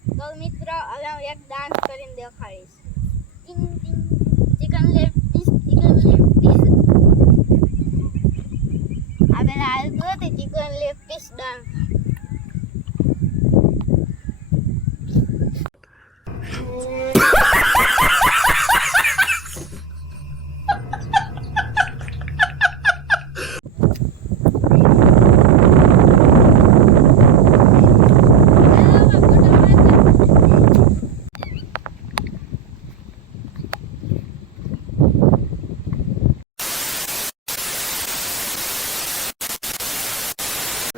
તો મિત્રો હવે હું એક ડાન્સ કરીને દેખાડીશ. ટિંગ ટિંગ ચિકન લેગ પીસ આ પેલા હાલતું હતું chicken leg piece dance.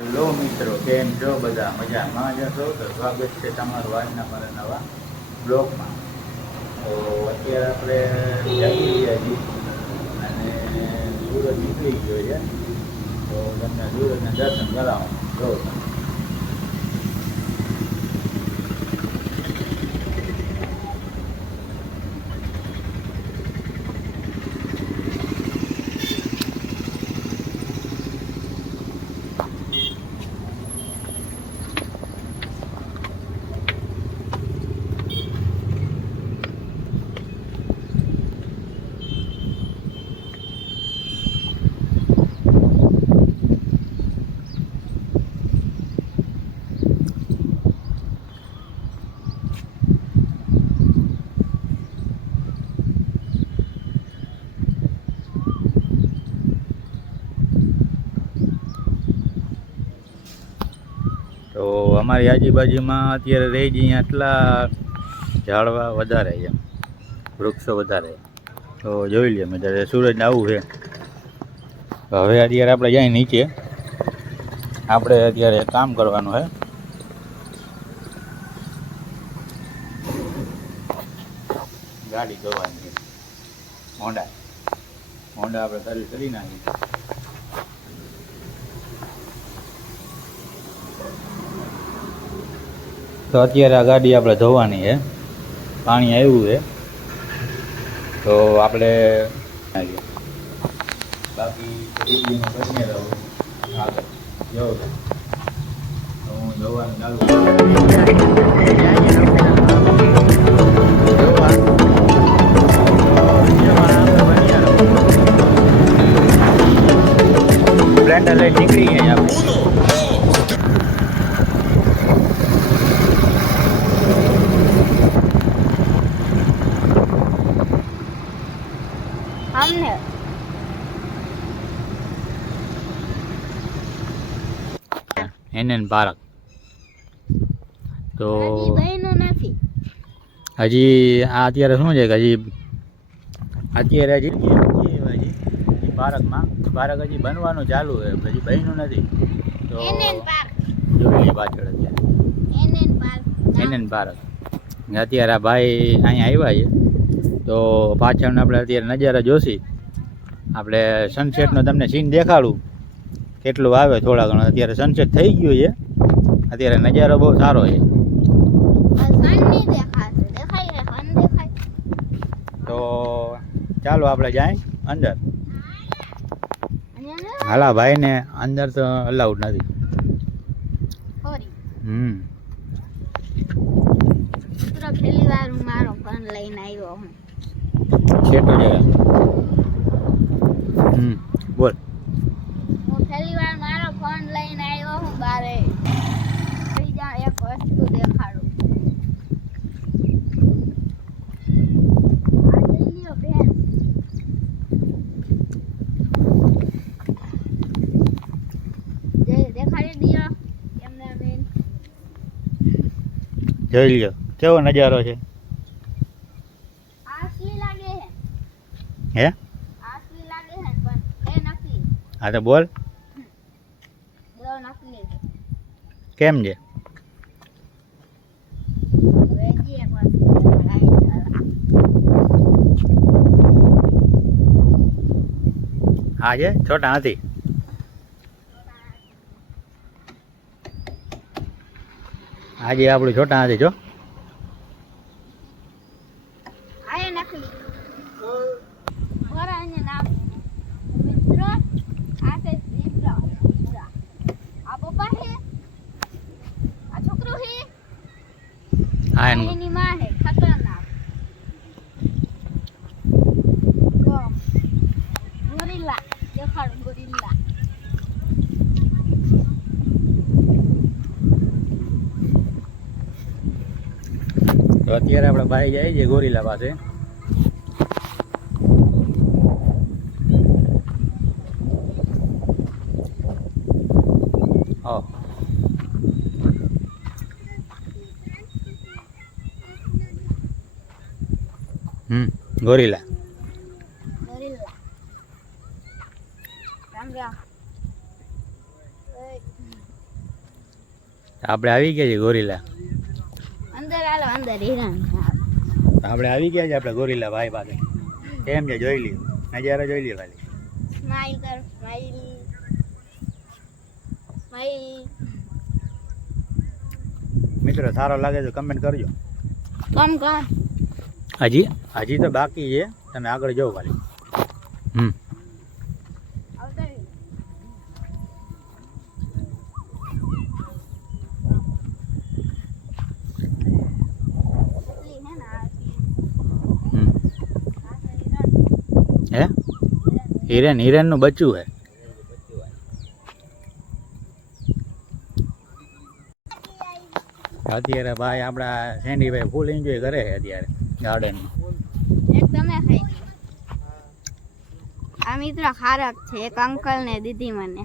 Hello મિત્રો, કેમ છો બધા? મજામાં જશો તો સ્વાગત છે તમારું આજના મારા નવા બ્લોગમાં. તો અત્યારે આપણે જાગી રહ્યા છીએ અને સૂરજ નીકળી ગયો છે, તો તમને સૂરજના દર્શન કરાવો. જો તો અમારી આજુબાજુમાં અત્યારે રહી જઈએ આટલા ઝાડવા વધારે છે, વૃક્ષો વધારે. તો જોઈ લઈએ મેં ત્યારે સૂરજ આવું છે. હવે અત્યારે આપણે જાય નીચે, આપણે અત્યારે કામ કરવાનું છે. ગાડી ધોવાની છે, હોન્ડા આપણે સર્વિસ કરી નાખી. તો અત્યારે આ ગાડી આપણે ધોવાની છે, પાણી આવ્યું છે તો આપણે બાકી કરીને રહું આગળ જો હું ધોવાનું ચાલુ બ્લેન્ડર લઈ નીકળી ગયા આપણે. NN પાર્ક તો હજી આ અત્યારે શું છે કે અત્યારે પાર્ક હજી બનવાનું ચાલુ છે, હજી બન્યું નથી. તો જોઈ પાછળ અત્યારે NN પાર્ક અત્યારે આ ભાઈ અહીંયા આવ્યા છે, તો પાછળ આપણે અત્યારે નજારા જોશી. આપણે સનસેટનો તમને સીન દેખાડું કેટલું આવે થોડા ઘણો. અત્યારે સનસેટ થઈ ગયું છે, અત્યારે નજારો બહુ સારો છે. તો ચાલો આપણે જાય અંદર. હાલા ભાઈને અંદર તો અલાઉડ નથી. પહેલી વાર હું મારો ફોન લઈને આવ્યો હું. છેટો જરા બોલ. હું પહેલી વાર મારો ફોન લઈને આવ્યો હું બારે. બીજા એક વસ્તુ દેખાડું. આ જોઈ લ્યો બેન. દેખાડી દીયો એમને બેન. જોઈ લ્યો કેવો નજારો છે. આસલી લાગે હે? આસલી લાગે છે પણ એ નકલી. હા તો બોલ નકલી કેમ છે? હા છે છોટા હાથી. આજે આપણું છોટા હાથી જો. આ નકલી ઓરા એને નામ મિત્રો આ છે ઝીબ્રા. આ પપ્પા હે, આ છોકરો હે, હા એનું એની માં હે ખતરનાક ગોરિલ્લા દેખાડો ગોરિલ્લા તો અત્યારે આપણે ભાઈ જાય છે ગોરીલા પાસે. હા ગોરીલા ગોરિલ્લા રામ રામ આપણે આવી ગયા છે ગોરીલા. અંદર આલો અંદર હિરણ આપણે આવી ગયા છે આપણે ગોરીલા ભાઈ પાસે. કેમ છે જોઈ લ્યો નજારો જોઈ લ્યો ખાલી. સ્માઈલ કર સ્માઈલ સ્માઈલ મિત્રો સારો લાગે તો કમેન્ટ કરજો. કમ કર હજી તો બાકી છે તમે આગળ જાઓ ખાલી. આવતા હે હિરેન નું બચ્ચું હે. અત્યારે ભાઈ આપણા સેન્ડીભાઈ ફૂલ એન્જોય કરે છે અત્યારે ગાર્ડનમાં. એક તમે ખાઈ લો આ મિત્રો ખારક છે એક અંકલ ને દીધી મને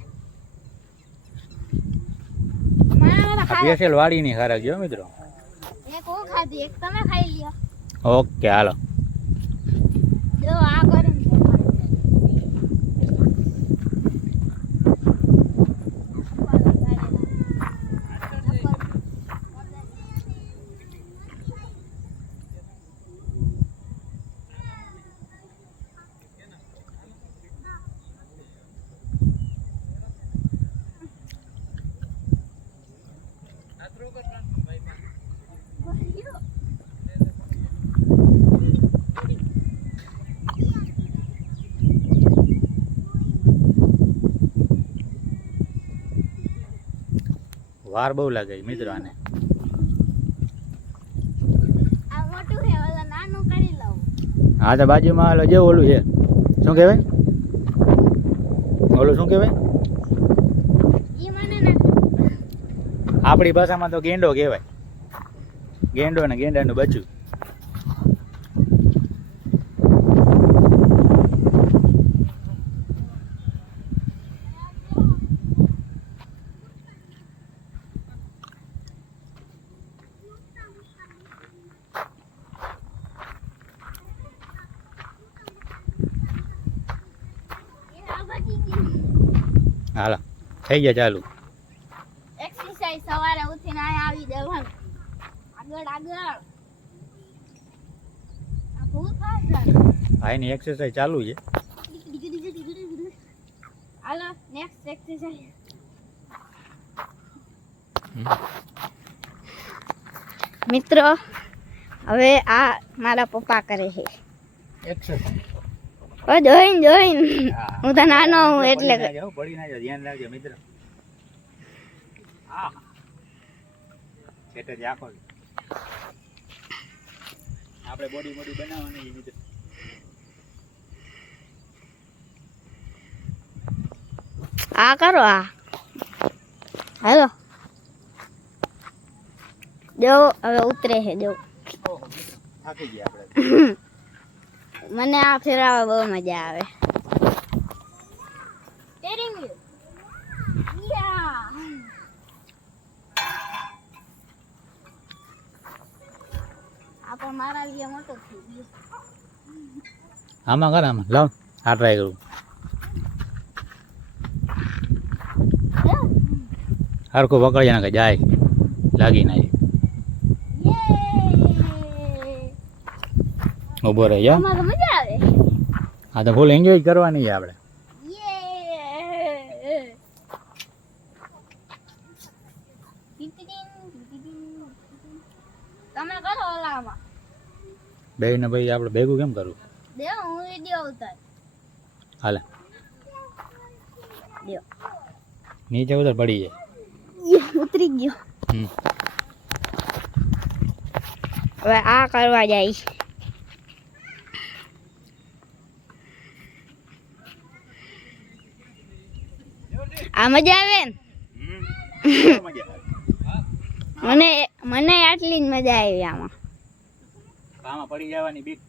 સ્પેશિયલ વાડીની ખારક જો મિત્રો. એક હું ખાધી એક તમે ખાઈ લ્યો ઓકે હાલો. જો આ કરીને વાર બહુ લાગે છે મિત્રો આને. આ મોટું છે ઓલા નાનું કરી લઉં હા તો બાજુમાં ઓલું જે ઓલું છે શું કહેવાય ઓલું શું કહેવાય ઈ મને ના આપણી ભાષામાં તો ગેંડો કહેવાય. ગેંડો ને ગેંડાનું બચ્ચું. હાલો થઈ ગયા ચાલુ. એક્સરસાઇઝ સવારે ઉઠીને આ આવી જવાનું આગળ આગળ આ બહુ ફાસ્ટ ભાઈની એક્સરસાઇઝ ચાલુ છે. હાલો નેક્સ્ટ એક્સરસાઇઝ મિત્રો હવે આ મારા પપ્પા કરે છે એક્સરસાઇઝ. ઓ જોઈન હું તો નાનો હું એટલે પડી ના જાવ ધ્યાન રાખજો મિત્ર. હા સેટ જ આખો આપણે બોડી બનાવવાની મિત્ર. આ કરો આ હાલો જો હવે ઉતરે છે જો થાકી ગયા આપણે. મને આ ફેરવા બહુ મજા આવે સ્ટીયરિંગ વ્હીલ યા આ પણ મારા लिए મોટો થઈ ગયો આમાં કર આમાં લાવ આ ટ્રાય કરું. હરખો પકડી ને કે જાય લાગી ના જાય. ઉભો રહી જા. આમાં તો મજા આવે હા તો ફૂલ એન્જોય કરવાની છે આપણે. તમે કરો ઓલામાં બે ને ભાઈ આપણે ભેગું કેમ કરવું દેવ હું વિડિયો ઉતાર હાલે દેવ નીચે ઉતર પડી જાય. ઉતરી ગયો હવે આ કરવા જઈશ. આ મજા આવે ને? મને આટલી જ મજા આવી આમાં. આમાં પડી જવાની બીક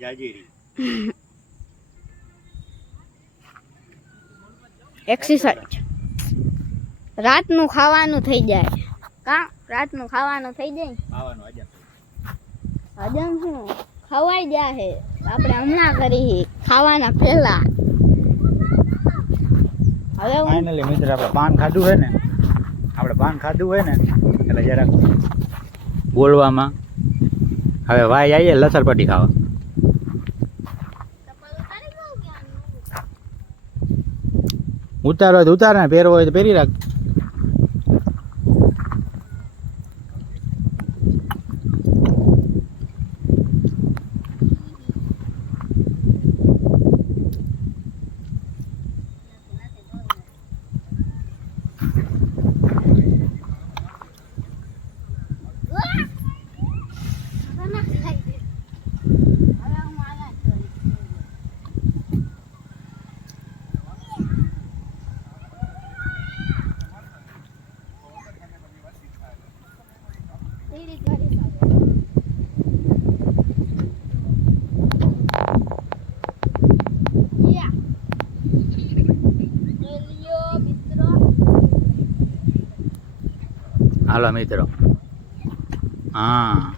જાજીરી. એક્સરસાઇઝ રાતનું ખાવાનું થઈ જાય. રાતનું ખાવાનું થઈ જાય. ખાવાનું હજમ શું ખવાઈ જાય. આપણે હમણાં કરી ખાવાના પહેલા. હવે ફાઇનલી મિત્ર આપણે પાન ખાધું હોય ને, એટલે જરાક બોલવામાં હવે વાય આવીએ લસરપટ્ટી ખાવા. ઉતારો તો ઉતાર ને, પહેરવો હોય તો પહેરી રાખ. હાલો મિત્રો. હા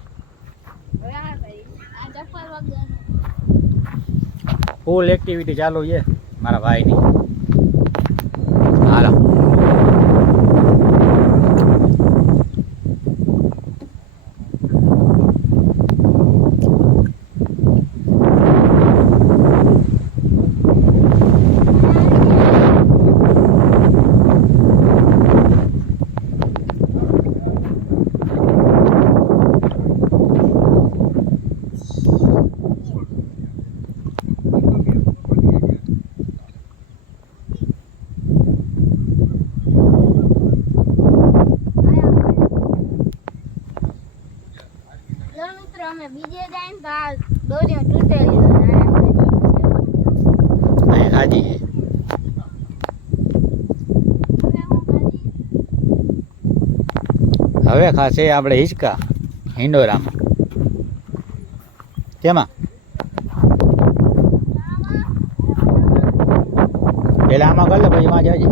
ફૂલ એક્ટિવિટી ચાલુ છે મારા ભાઈની. હાલો અમે બીજે જાય ને તો આ દોરીઓ તૂટેલી ખાધી છે. હવે ખાશે આપણે હિંચકા હિંડોરામાં. કેમાં પેલા આમાં કર લે પછી માં જજે.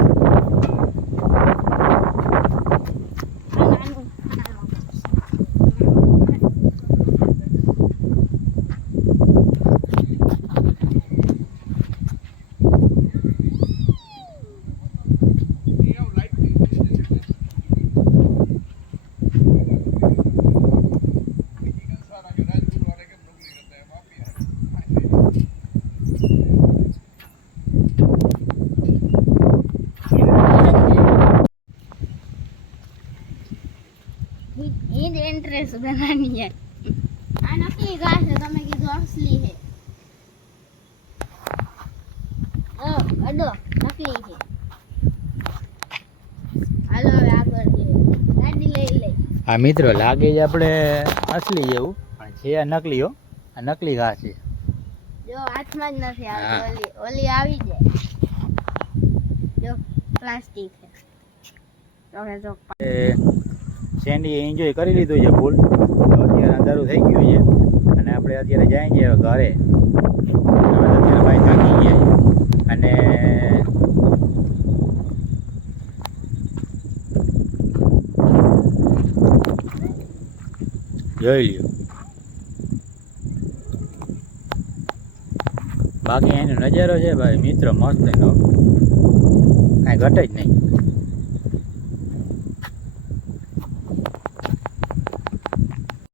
इंटरेस्ट बनानी है. आ नकली घास है, તમે કીધું અસલી છે. અડો નકલી છે. હાલો હવે આગળ છે ગાડી લઈ. આ મિત્રો લાગે છે આપણે અસલી જેવું પણ છે આ નકલી હો. આ નકલી ઘાસ છે. જો હાથમાં જ નથી આવતી. ઓલી આવી જાય. જો પ્લાસ્ટિક છે. જો સેન્ડી એન્જોય કરી લીધું છે ફૂલ. અત્યારે અંધારું થઈ ગયું છે અને આપણે અત્યારે જાય છીએ ઘરે. અત્યારે ભાઈ થાકી ગયા અને જોઈ લ્યો બાકી એનો નજારો છે ભાઈ મિત્રો મસ્ત એનો, કાંઈ ઘટે જ નહીં.